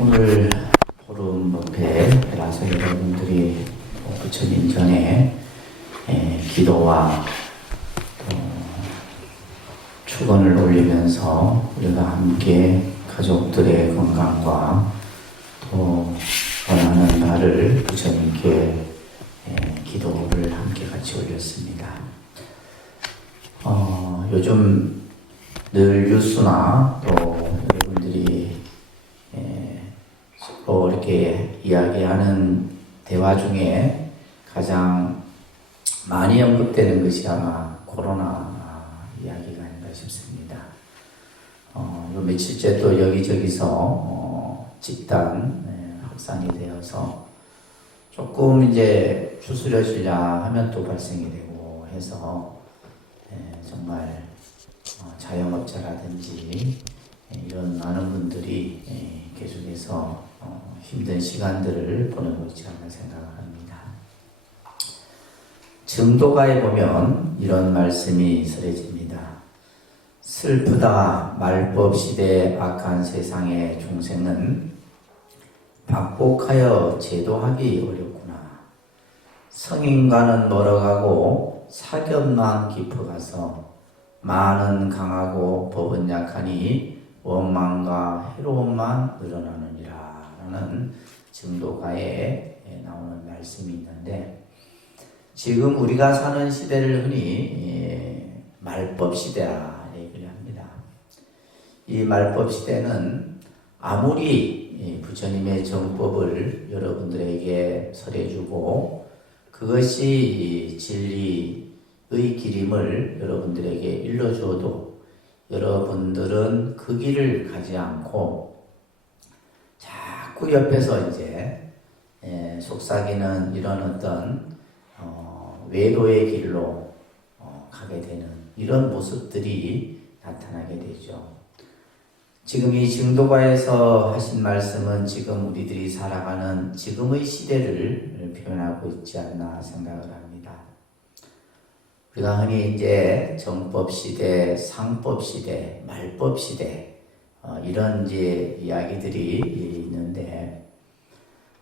오늘 보름 법회라서 여러분들이 부처님 전에 기도와 축원을 올리면서 우리가 함께 가족들의 건강과 또 원하는 바를 부처님께 기도를 함께 같이 올렸습니다. 요즘 늘 뉴스나 또 여러분들이 서로 이렇게 이야기하는 대화 중에 가장 많이 언급되는 것이 아마 코로나 이야기가 아닌가 싶습니다. 요 며칠째 또 여기저기서 집단 확산이 되어서 조금 이제 추스려지려 하면 또 발생이 되고 해서 정말 자영업자라든지 이런 많은 분들이 계속해서 힘든 시간들을 보내고 있지 않나 생각합니다. 증도가에 보면 이런 말씀이 설해집니다. 슬프다 말법 시대 악한 세상의 중생은 박복하여 제도하기 어렵구나. 성인과는 멀어가고 사견만 깊어가서 마는 강하고 법은 약하니 원망과 해로움만 늘어나느니라 라는 증도가에 나오는 말씀이 있는데, 지금 우리가 사는 시대를 흔히 말법 시대라 얘기를 합니다. 이 말법 시대는 아무리 부처님의 정법을 여러분들에게 설해주고 그것이 진리의 길임을 여러분들에게 일러주어도 여러분들은 그 길을 가지 않고 자꾸 옆에서 이제 속삭이는 이런 어떤 외로의 길로 가게 되는 이런 모습들이 나타나게 되죠. 지금 이 증도가에서 하신 말씀은 지금 우리들이 살아가는 지금의 시대를 표현하고 있지 않나 생각을 합니다. 우리가 흔히 이제 정법 시대, 상법 시대, 말법 시대 이런 이제 이야기들이 있는데,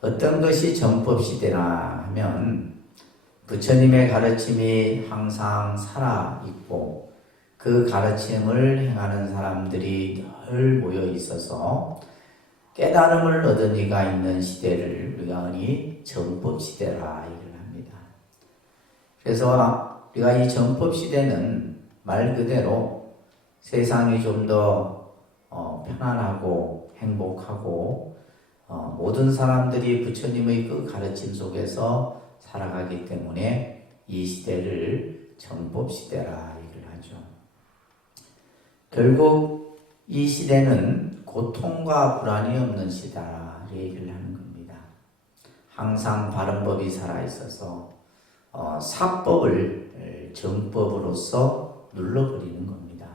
어떤 것이 정법 시대나 하면 부처님의 가르침이 항상 살아있고 그 가르침을 행하는 사람들이 늘 모여 있어서 깨달음을 얻은 이가 있는 시대를 우리가 흔히 정법 시대라 얘기를 합니다. 그래서 우리가 이 정법 시대는 말 그대로 세상이 좀 더 편안하고 행복하고 모든 사람들이 부처님의 그 가르침 속에서 살아가기 때문에 이 시대를 정법 시대라 얘기를 하죠. 결국 이 시대는 고통과 불안이 없는 시대라 얘기를 하는 겁니다. 항상 바른 법이 살아있어서 사법을 정법으로서 눌러버리는 겁니다.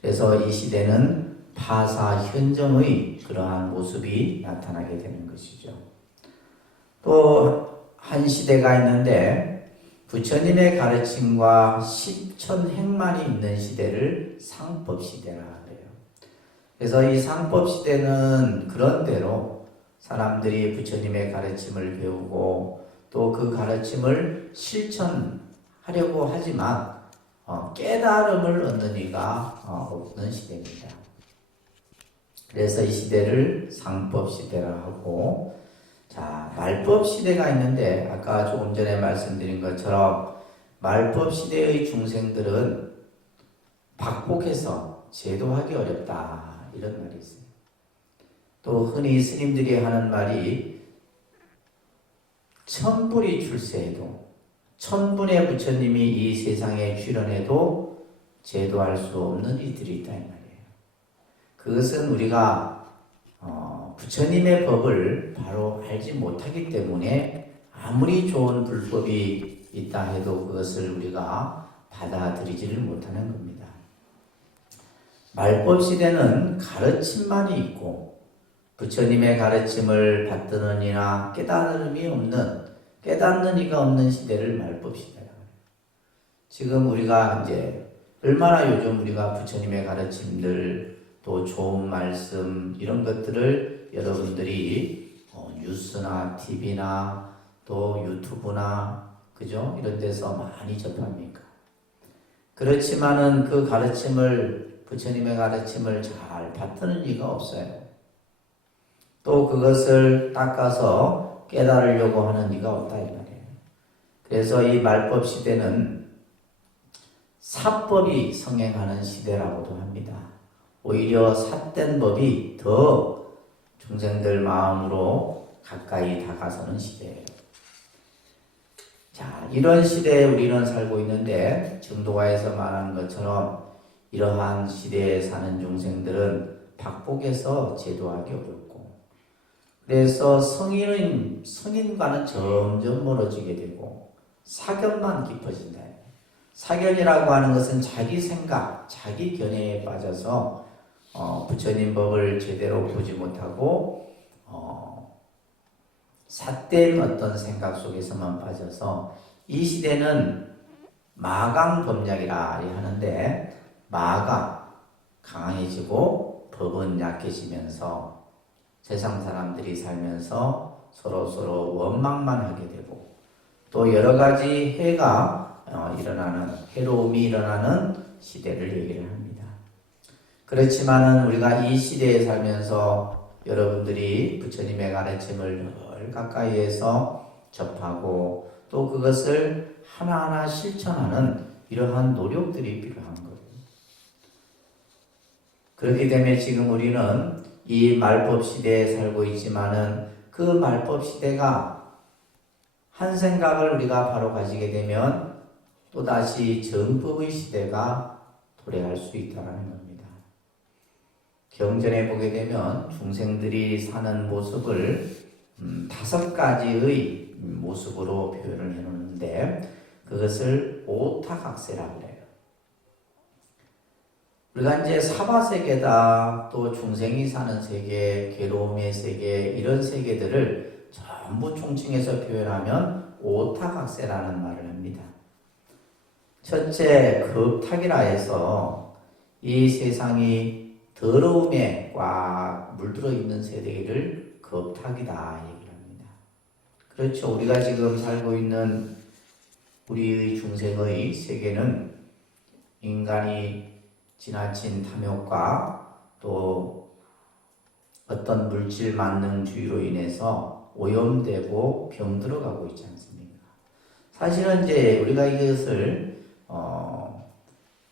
그래서 이 시대는 파사 현정의 그러한 모습이 나타나게 되는 것이죠. 또 한 시대가 있는데 부처님의 가르침과 십천행만이 있는 시대를 상법 시대라 그래요. 그래서 이 상법 시대는 그런 대로 사람들이 부처님의 가르침을 배우고 또 그 가르침을 실천하려고 하지만 깨달음을 얻는 이가 없는 시대입니다. 그래서 이 시대를 상법 시대라 하고, 자, 말법 시대가 있는데 아까 조금 전에 말씀드린 것처럼 말법 시대의 중생들은 박복해서 제도하기 어렵다 이런 말이 있어요. 또 흔히 스님들이 하는 말이 천불이 출세해도, 천분의 부처님이 이 세상에 출현해도 제도할 수 없는 이들이 있다 이 말이에요. 그것은 우리가 부처님의 법을 바로 알지 못하기 때문에 아무리 좋은 불법이 있다 해도 그것을 우리가 받아들이지를 못하는 겁니다. 말법 시대는 가르침만이 있고 부처님의 가르침을 받드는 이나 깨달음이 없는, 깨닫는 이가 없는 시대를 말법 시대라고 해요. 지금 우리가 이제 얼마나 요즘 우리가 부처님의 가르침들 또 좋은 말씀 이런 것들을 여러분들이 뉴스나 TV나 또 유튜브나 그죠? 이런 데서 많이 접합니까? 그렇지만은 그 가르침을 부처님의 가르침을 잘 받드는 이가 없어요. 또 그것을 닦아서 깨달으려고 하는 이가 없다 이 말이에요. 그래서 이 말법 시대는 사법이 성행하는 시대라고도 합니다. 오히려 삿된 법이 더 중생들 마음으로 가까이 다가서는 시대예요. 자, 이런 시대에 우리는 살고 있는데 증도가에서 말하는 것처럼 이러한 시대에 사는 중생들은 박복에서 제도하기 어렵고 그래서 성인과는 점점 멀어지게 되고 사견만 깊어진다. 사견이라고 하는 것은 자기 생각, 자기 견해에 빠져서 부처님 법을 제대로 보지 못하고 삿된 어떤 생각 속에서만 빠져서 이 시대는 마강 법약이라 하는데 마가 강해지고 법은 약해지면서 세상 사람들이 살면서 서로 원망만 하게 되고 또 여러 가지 해가 해로움이 일어나는 시대를 얘기를 합니다. 그렇지만은 우리가 이 시대에 살면서 여러분들이 부처님의 가르침을 늘 가까이에서 접하고 또 그것을 하나하나 실천하는 이러한 노력들이 필요한 거예요. 그렇기 때문에 지금 우리는 이 말법 시대에 살고 있지만은 그 말법 시대가 한 생각을 우리가 바로 가지게 되면 또다시 정법의 시대가 도래할 수 있다는 겁니다. 경전에 보게 되면 중생들이 사는 모습을 5가지의 모습으로 표현을 해놓는데 그것을 오타각세라고 해요. 우리가 이제 사바세계다 또 중생이 사는 세계, 괴로움의 세계 이런 세계들을 전부 총칭해서 표현하면 오타각세라는 말을 합니다. 첫째, 겁탁이라 해서 이 세상이 더러움에 꽉 물들어 있는 세대를 겁탁이다 얘기를 합니다. 그렇죠. 우리가 지금 살고 있는 우리의 중생의 세계는 인간이 지나친 탐욕과 또 어떤 물질 만능주의로 인해서 오염되고 병들어가고 있지 않습니까? 사실은 이제 우리가 이것을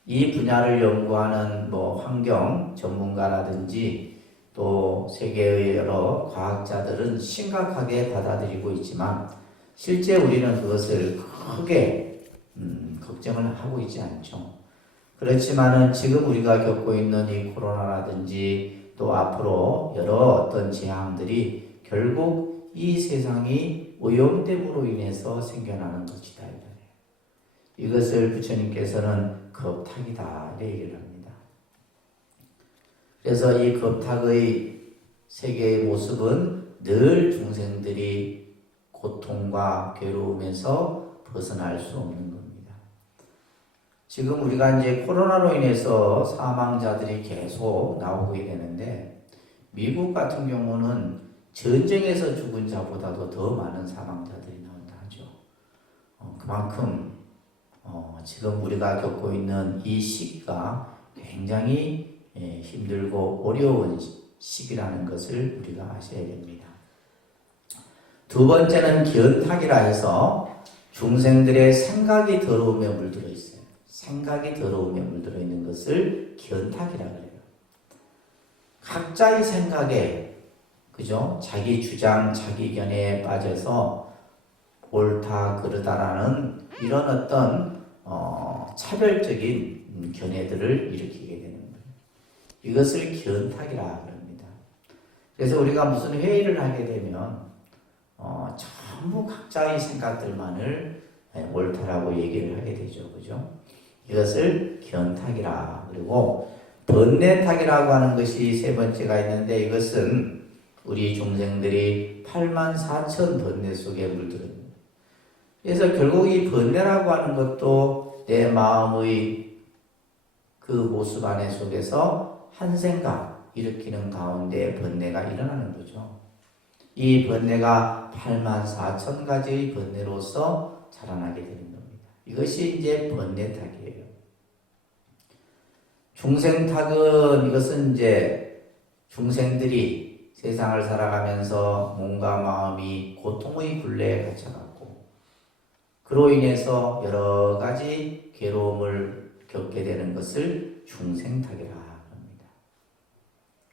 이 분야를 연구하는 환경 전문가라든지 또 세계의 여러 과학자들은 심각하게 받아들이고 있지만 실제 우리는 그것을 크게 걱정을 하고 있지 않죠. 그렇지만은 지금 우리가 겪고 있는 이 코로나라든지 또 앞으로 여러 어떤 재앙들이 결국 이 세상이 오염됨으로 인해서 생겨나는 것이다. 이것을 부처님께서는 겁탁이다 얘기를 합니다. 그래서 이 겁탁의 세계의 모습은 늘 중생들이 고통과 괴로움에서 벗어날 수 없는 겁니다. 지금 우리가 이제 코로나로 인해서 사망자들이 계속 나오게 되는데 미국 같은 경우는 전쟁에서 죽은 자보다도 더 많은 사망자들이 나온다 하죠. 그만큼 지금 우리가 겪고 있는 이 시기가 굉장히 힘들고 어려운 시기라는 것을 우리가 아셔야 됩니다. 두 번째는 견탁이라 해서 중생들의 생각이 더러움에 물들어 있어요. 생각이 더러움에 물들어 있는 것을 견탁이라 그래요. 각자의 생각에 그죠? 자기 주장, 자기 견해에 빠져서 옳다 그르다라는 이런 어떤 차별적인 견해들을 일으키게 되는 거예요. 이것을 견탁이라 합니다. 그래서 우리가 무슨 회의를 하게 되면 전부 각자의 생각들만을 옳다라고 얘기를 하게 되죠. 그죠? 이것을 견탁이라. 그리고 번뇌탁이라고 하는 것이 세 번째가 있는데 이것은 우리 중생들이 84,000 번뇌 속에 물들었습니다. 그래서 결국 이 번뇌라고 하는 것도 내 마음의 그 모습 안에 속에서 한 생각 일으키는 가운데 번뇌가 일어나는 거죠. 이 번뇌가 8만 4천 가지의 번뇌로서 자라나게 되는 겁니다. 이것이 이제 번뇌탁이에요. 중생탁은 이것은 이제 중생들이 세상을 살아가면서 몸과 마음이 고통의 굴레에 갇혀갖고 그로 인해서 여러 가지 괴로움을 겪게 되는 것을 중생탁이라 합니다.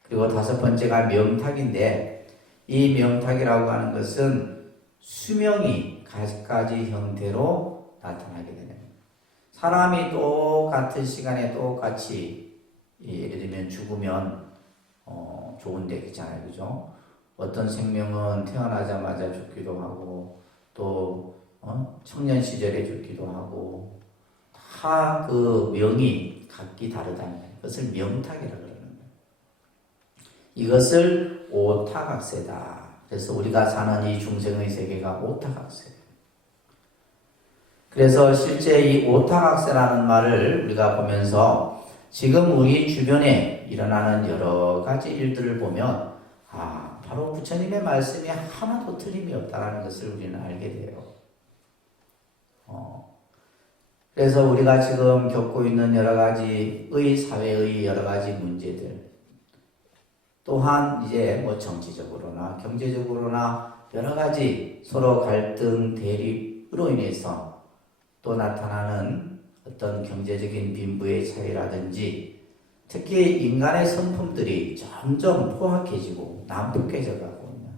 그리고 다섯 번째가 명탁인데 이 명탁이라고 하는 것은 수명이 가지 형태로 나타나게 되는 겁니다. 사람이 똑같은 시간에 똑같이 예를 들면 죽으면 좋은데 그렇잖아요. 그죠? 어떤 생명은 태어나자마자 죽기도 하고 또 청년 시절에 죽기도 하고 다 그 명이 각기 다르다는 거예요. 그것을 명탁이라고 그러는 거예요. 이것을 오타각세다. 그래서 우리가 사는 이 중생의 세계가 오타각세예요. 그래서 실제 이 오타각세라는 말을 우리가 보면서 지금 우리 주변에 일어나는 여러 가지 일들을 보면 바로 부처님의 말씀이 하나도 틀림이 없다는 것을 우리는 알게 돼요. 그래서 우리가 지금 겪고 있는 여러 가지의 사회의 여러 가지 문제들 또한 이제 뭐 정치적으로나 경제적으로나 여러 가지 서로 갈등 대립으로 인해서 또 나타나는 어떤 경제적인 빈부의 차이라든지 특히 인간의 성품들이 점점 포악해지고 난폭해져 가고 있는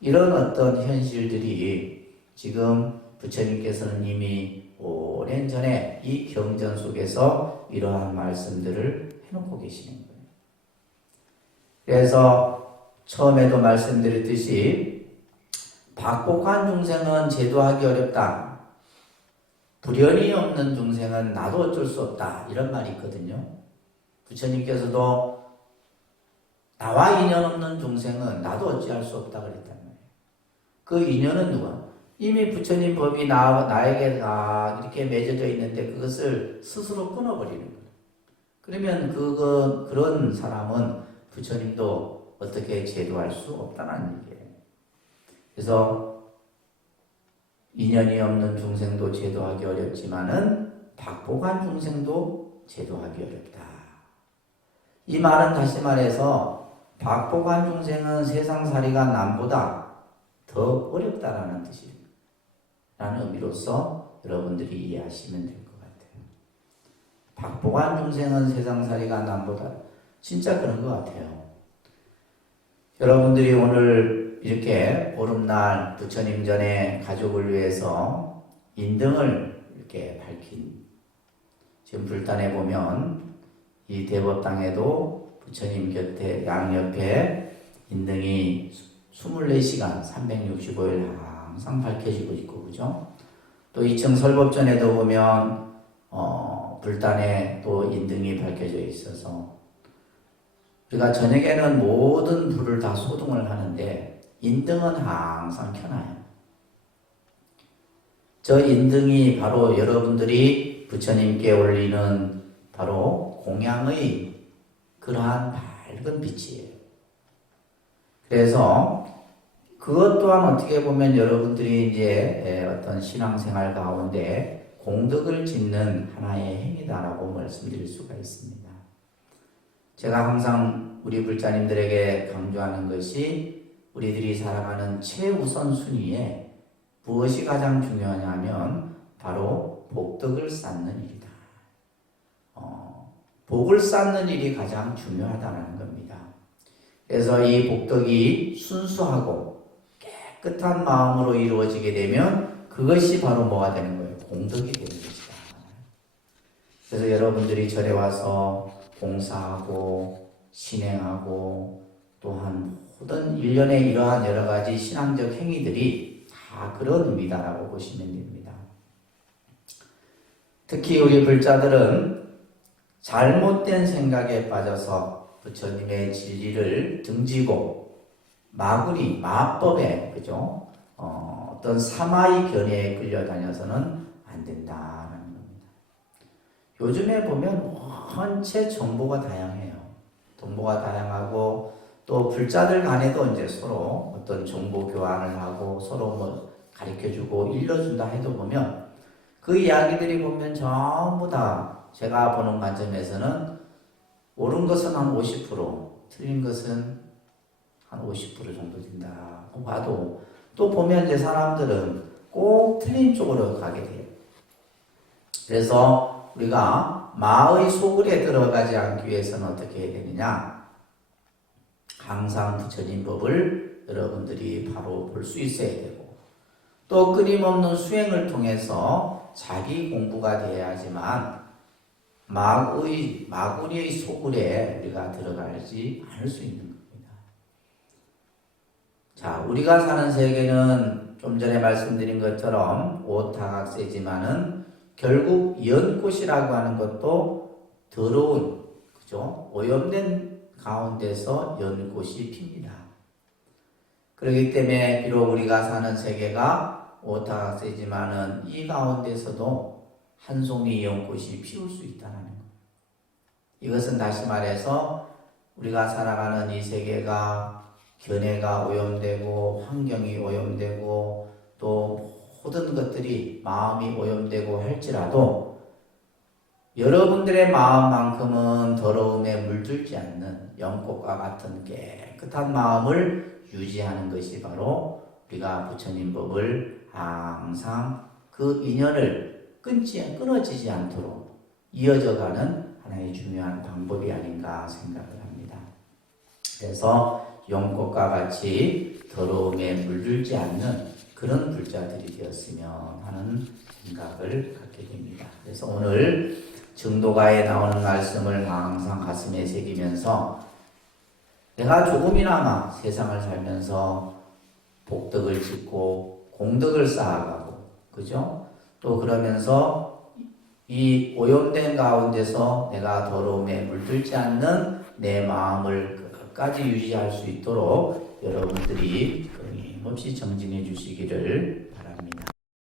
이런 어떤 현실들이 지금 부처님께서는 이미 오랜 전에 이 경전 속에서 이러한 말씀들을 해놓고 계시는 거예요. 그래서 처음에도 말씀드렸듯이 박복한 중생은 제도하기 어렵다. 불연이 없는 중생은 나도 어쩔 수 없다. 이런 말이 있거든요. 부처님께서도 나와 인연 없는 중생은 나도 어찌할 수 없다 그랬단 말이에요. 그 인연은 누가? 이미 부처님 법이 나에게 이렇게 맺어져 있는데 그것을 스스로 끊어버리는 거예요. 그러면 그런 사람은 부처님도 어떻게 제도할 수 없다는 얘기예요. 그래서 인연이 없는 중생도 제도하기 어렵지만은 박복한 중생도 제도하기 어렵다. 이 말은 다시 말해서 박복한 중생은 세상살이가 남보다 더 어렵다라는 뜻입니다. 라는 의미로서 여러분들이 이해하시면 될 것 같아요. 박복한 중생은 세상살이가 남보다 진짜 그런 것 같아요. 여러분들이 오늘 이렇게 보름날 부처님 전에 가족을 위해서 인등을 이렇게 밝힌 지금 불단에 보면 이 대법당에도 부처님 곁에 양옆에 인등이 24시간 365일 항상 밝혀지고 있고 그죠? 또 2층 설법전에도 보면 불단에 또 인등이 밝혀져 있어서 우리가 저녁에는 모든 불을 다 소등을 하는데 인등은 항상 켜놔요. 저 인등이 바로 여러분들이 부처님께 올리는 바로 공양의 그러한 밝은 빛이에요. 그래서 그것 또한 어떻게 보면 여러분들이 이제 어떤 신앙생활 가운데 공덕을 짓는 하나의 행위다라고 말씀드릴 수가 있습니다. 제가 항상 우리 불자님들에게 강조하는 것이 우리들이 살아가는 최우선 순위에 무엇이 가장 중요하냐면 바로 복덕을 쌓는 일이다. 복을 쌓는 일이 가장 중요하다는 겁니다. 그래서 이 복덕이 순수하고 깨끗한 마음으로 이루어지게 되면 그것이 바로 뭐가 되는 거예요? 공덕이 되는 것이다. 그래서 여러분들이 절에 와서 봉사하고 신행하고 또한 모든 일련의 이러한 여러 가지 신앙적 행위들이 다 그런 의미다라고 보시면 됩니다. 특히 우리 불자들은 잘못된 생각에 빠져서 부처님의 진리를 등지고 마구리, 마법에 그죠? 어떤 사마의 견해에 끌려다녀서는 안 된다는 겁니다. 요즘에 보면 원체 정보가 다양해요. 동보가 다양하고 또 불자들 간에도 이제 서로 어떤 정보 교환을 하고 서로 뭐 가르쳐주고 일러준다 해도 보면 그 이야기들이 보면 전부 다 제가 보는 관점에서는 옳은 것은 한 50%, 틀린 것은 한 50% 정도 된다고 봐도 또 보면 이제 사람들은 꼭 틀린 쪽으로 가게 돼요. 그래서 우리가 마의 소굴에 들어가지 않기 위해서는 어떻게 해야 되느냐? 항상 부처님 법을 여러분들이 바로 볼 수 있어야 되고 또 끊임없는 수행을 통해서 자기 공부가 돼야지만 마구니의 소굴에 우리가 들어가지 않을 수 있는 겁니다. 자, 우리가 사는 세계는 좀 전에 말씀드린 것처럼 오타각세지만은 결국 연꽃이라고 하는 것도 더러운, 그죠? 오염된 가운데서 연꽃이 핍니다. 그렇기 때문에 비록 우리가 사는 세계가 오타각세지만은 이 가운데서도 한 송이 연꽃이 피울 수 있다는 것. 이것은 다시 말해서 우리가 살아가는 이 세계가 견해가 오염되고 환경이 오염되고 또 모든 것들이 마음이 오염되고 할지라도 여러분들의 마음만큼은 더러움에 물들지 않는 연꽃과 같은 깨끗한 마음을 유지하는 것이 바로 우리가 부처님 법을 항상 그 인연을 끊어지지 않도록 이어져가는 하나의 중요한 방법이 아닌가 생각을 합니다. 그래서 연꽃과 같이 더러움에 물들지 않는 그런 불자들이 되었으면 하는 생각을 갖게 됩니다. 그래서 오늘 증도가에 나오는 말씀을 항상 가슴에 새기면서 내가 조금이나마 세상을 살면서 복덕을 짓고 공덕을 쌓아가고, 그죠? 또 그러면서 이 오염된 가운데서 내가 더러움에 물들지 않는 내 마음을 끝까지 유지할 수 있도록 여러분들이 끊임없이 정진해 주시기를 바랍니다.